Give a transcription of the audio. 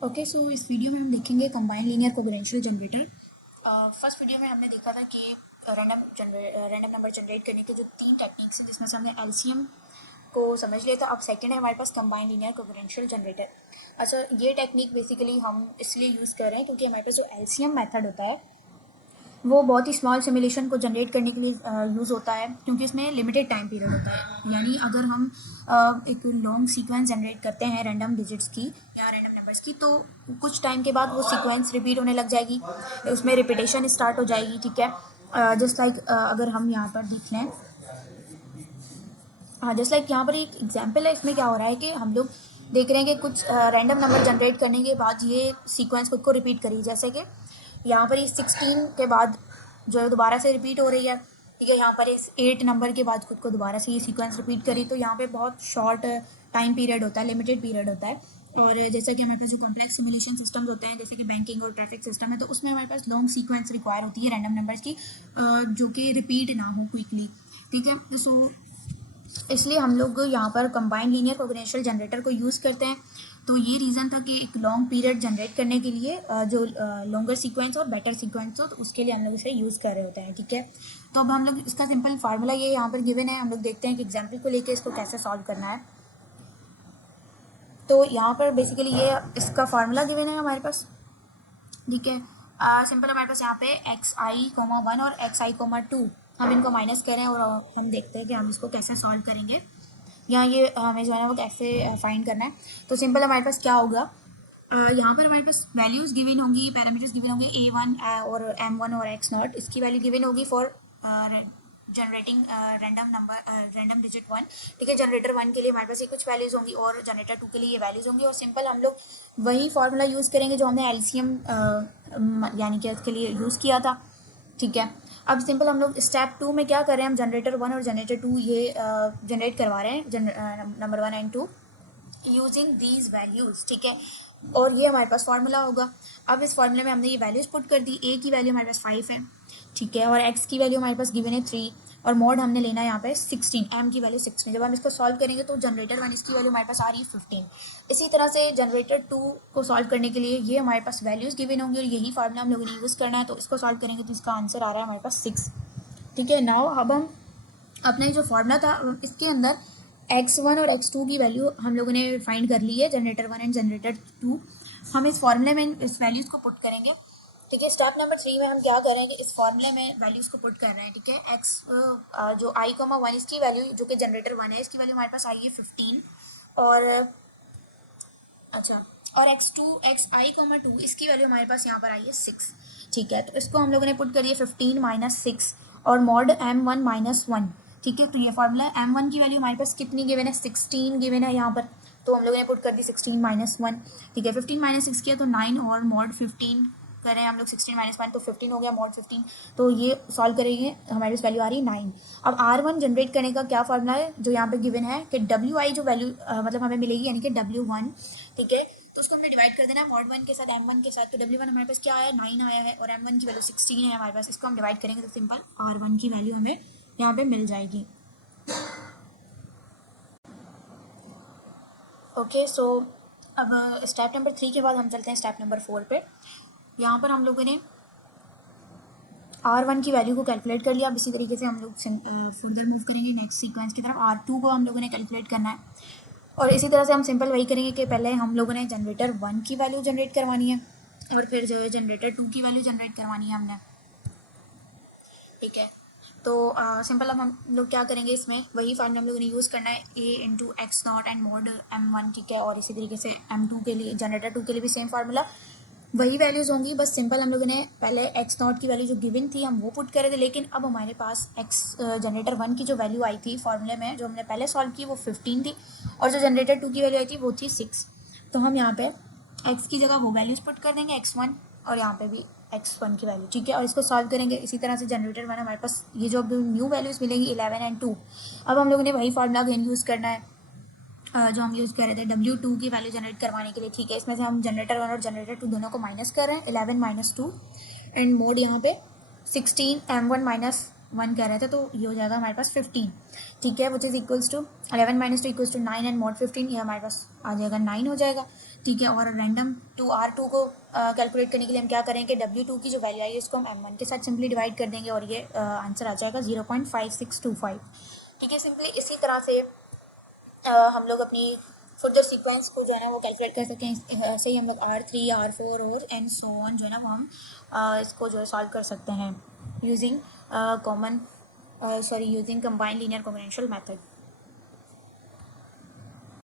Okay, सो इस video में हम देखेंगे combined linear congruential generator. First video में हमने देखा था कि रैंडम नंबर जनरेट करने के जो 3 टेक्निक्स हैं, जिसमें से हमने एलसीएम को समझ लिया था। अब सेकंड है हमारे पास कंबाइंड लीनियर कोवेरिएंशियल जनरेटर। अच्छा, ये टेक्निक बेसिकली हम इसलिए यूज़ कर रहे हैं क्योंकि हमारे पास जो एलसीएम मेथड होता है वो बहुत ही स्मॉल सिमुलेशन को जनरेट करने के लिए यूज़ होता है, क्योंकि इसमें लिमिटेड टाइम पीरियड होता है। यानी अगर हम एक लॉन्ग सीक्वेंस जनरेट करते हैं रैंडम डिजिट्स की या रैंडम नंबर्स की, तो कुछ टाइम के बाद वो सीक्वेंस रिपीट होने लग जाएगी, उसमें रिपीटेशन स्टार्ट हो जाएगी। ठीक है, जस्ट लाइक अगर हम यहाँ पर देख लें, हाँ जस्ट लाइक यहाँ पर एक एग्जाम्पल है। इसमें क्या हो रहा है कि हम लोग देख रहे हैं कि कुछ रैंडम नंबर जनरेट करने के बाद ये सीक्वेंस खुद को रिपीट करी, जैसे कि यहाँ पर इस 16 के बाद जो है दोबारा से रिपीट हो रही है। ठीक है, यहाँ पर इस 8 नंबर के बाद खुद को दोबारा से ये सीक्वेंस रिपीट करी, तो यहाँ पे बहुत शॉर्ट टाइम पीरियड होता है, लिमिटेड पीरियड होता है। और जैसा कि हमारे पास जो कॉम्प्लेक्स सिमुलेशन सिस्टम्स होते हैं, जैसे कि बैंकिंग और ट्रैफिक सिस्टम है, तो उसमें हमारे पास लॉन्ग सीक्वेंस रिक्वायर होती है रैंडम नंबर्स की, जो कि रिपीट ना हो क्विकली। ठीक है, सो इसलिए हम लोग यहाँ पर कंबाइंड लीनियर कोवेरिएंशियल जनरेटर को यूज़ करते हैं। तो ये रीज़न था कि एक लॉन्ग पीरियड जनरेट करने के लिए जो लॉन्गर सीक्वेंस और बेटर सीक्वेंस हो, तो उसके लिए हम लोग इसे यूज़ कर रहे होते हैं। ठीक है, तो अब हम लोग इसका सिंपल फार्मूला ये यहाँ पर गिवन है, हम लोग देखते हैं कि एग्जाम्पल को लेकर इसको कैसे सॉल्व करना है। तो यहाँ पर बेसिकली ये इसका फार्मूला गिवन है हमारे पास। ठीक है, सिंपल हमारे पास यहाँ पे xi,1 और xi,2 हम इनको माइनस करें और हम देखते हैं कि हम इसको कैसे सॉल्व करेंगे, या ये हमें जो है ना वो कैसे फाइंड करना है। तो सिंपल हमारे पास क्या होगा, यहाँ पर हमारे पास वैल्यूज़ गिवन होंगी, पैरामीटर्स गिवन होंगे a1 और m1 और x0। इसकी वैल्यू गिवन होगी फॉर जनरेटिंग रैंडम डिजिट 1। ठीक है, जनरेटर 1 के लिए हमारे पास ये कुछ वैल्यूज़ होंगी और जनरेटर 2 के लिए ये वैल्यूज़ होंगी, और सिंपल हम लोग वही फार्मूला यूज़ करेंगे जो हमने एलसीएम यानी कि इसके लिए यूज़ किया था। ठीक है, अब सिंपल हम लोग स्टेप 2 में क्या कर रहे हैं, हम जनरेटर 1 और जनरेटर 2 ये जनरेट करवा रहे हैं, number 1 and 2 using these values. ठीक है, और ये हमारे पास फार्मूला होगा। अब इस फार्मूले में हमने ये वैल्यूज़ पुट कर दी। ए की वैल्यू हमारे पास 5 है, ठीक है, और एक्स की वैल्यू हमारे पास गिवन है 3, और मॉड हमने लेना है यहाँ पे 16, एम की वैल्यू 16। जब हम इसको सॉल्व करेंगे तो जनरेटर 1 इसकी वैल्यू हमारे पास आ रही है 15। इसी तरह से जनरेटर 2 को सॉल्व करने के लिए ये हमारे पास वैल्यूज़ गिवन होंगी और यही फार्मूला हम लोगों ने यूज़ करना है। तो इसको सॉल्व करेंगे तो इसका आंसर आ रहा है हमारे पास 6। ठीक है, नाउ अब हम अपना जो फार्मूला था इसके अंदर x1 और x2 की वैल्यू हम लोगों ने फाइंड कर ली है, जनरेटर 1 एंड जनरेटर 2। हम इस फार्मूले में इस वैल्यूज़ को पुट करेंगे। ठीक है, स्टेप नंबर 3 में हम क्या करेंगे, इस फार्मूले में वैल्यूज़ को पुट कर रहे हैं। ठीक है, जो i,1 इसकी वैल्यू जो कि जनरेटर 1 है, इसकी वैल्यू हमारे पास आई है 15, और अच्छा, और xi,2 इसकी वैल्यू हमारे पास यहाँ पर आई है 6। ठीक है, तो इसको हम लोगों ने पुट कर दिया 15 माइनस 6 और मॉड m1 माइनस 1। ठीक है, तो ये फार्मूला m1 की वैल्यू हमारे पास कितनी गिवन है, 16 गिवन है यहाँ पर, तो हम लोगों ने पुट कर दी 16 माइनस 1। ठीक है, 15 माइनस 6 किया तो 9, और मॉड 15 करें हम लोग 16 माइनस 1 तो 15 हो गया, मॉड 15। तो ये सॉल्व करेंगे, हमारे पास वैल्यू आ रही है 9। अब R1 जनरेट करने का क्या फार्मूला है जो यहाँ पे गिवन है कि WI जो वैल्यू मतलब हमें मिलेगी, यानी कि W1। ठीक है, तो उसको हमने डिवाइड कर देना मॉड 1 के साथ, m1 के साथ। तो W1 हमारे पास क्या आया, 9 आया है, और m1 की वैल्यू 16 है हमारे पास। इसको हम डिवाइड करेंगे तो सिंपल R1 की वैल्यू हमें यहाँ पे मिल जाएगी। ओके, सो अब स्टेप नंबर 3 के बाद हम चलते हैं स्टेप नंबर 4 पे। यहाँ पर हम लोगों ने R1 की वैल्यू को कैलकुलेट कर लिया। अब इसी तरीके से हम लोग फर्दर मूव करेंगे नेक्स्ट सीक्वेंस की तरफ। R2 को हम लोगों ने कैलकुलेट करना है, और इसी तरह से हम सिंपल वही करेंगे कि पहले हम लोगों ने जनरेटर 1 की वैल्यू जनरेट करवानी है, और फिर जो है जनरेटर 2 की वैल्यू जनरेट करवानी है हमने। ठीक है, तो सिंपल अब हम लोग क्या करेंगे, इसमें वही फार्मूला हम लोगों ने यूज़ करना है, a×x0 एंड मॉड m1। ठीक है, और इसी तरीके से m2 के लिए, जनरेटर 2 के लिए भी सेम फार्मूला, वही वैल्यूज़ होंगी। बस सिंपल हम लोगों ने पहले x0 की वैल्यू जो गिवन थी हम वो पुट करे थे, लेकिन अब हमारे पास जनरेटर 1 की जो वैल्यू आई थी फार्मूले में, जो हमने पहले सॉल्व की, वो 15 थी, और जो जनरेटर 2 की वैल्यू आई थी वो थी 6। तो हम यहाँ पे x की जगह वो वैल्यूज़ पुट कर देंगे, x1, और यहाँ पे भी x1 की वैल्यू। ठीक है, और इसको सॉल्व करेंगे। इसी तरह से जनरेटर 1 हमारे पास ये जो अब न्यू वैल्यूज़ मिलेंगी 11 एंड 2। अब हम लोगों ने वही फार्मूला अगेन यूज़ करना है जो हम यूज़ कर रहे थे W2 की वैल्यू जनरेट करवाने के लिए। ठीक है, इसमें से हम जनरेटर 1 और जनरेटर 2 दोनों को माइनस कर रहे हैं, 11 माइनस 2, एंड मोड यहाँ पे 16 m1 माइनस 1 कह रहे थे, तो ये हो जाएगा हमारे पास 15। ठीक है, which is equals to 11 minus 2 equals to 9, and mod 15, ये हमारे पास आ जाएगा 9 हो जाएगा। ठीक है। और रैंडम R2 को कैलकुलेट करने के लिए हम क्या करें कि W2 की जो वैल्यू आई है उसको हम M1 के साथ सिंपली डिवाइड कर देंगे और ये आंसर आ जाएगा 0.5625। ठीक है। सिंपली इसी तरह से हम लोग अपनी फर्दर सीक्वेंस को जो है ना वो कैलकुलेट कर सकते हैं। ऐसे ही हम लोग R3 R4 और एंड सो ऑन जो है ना वो हम इसको जो है सॉल्व कर सकते हैं using using combined linear congruential method.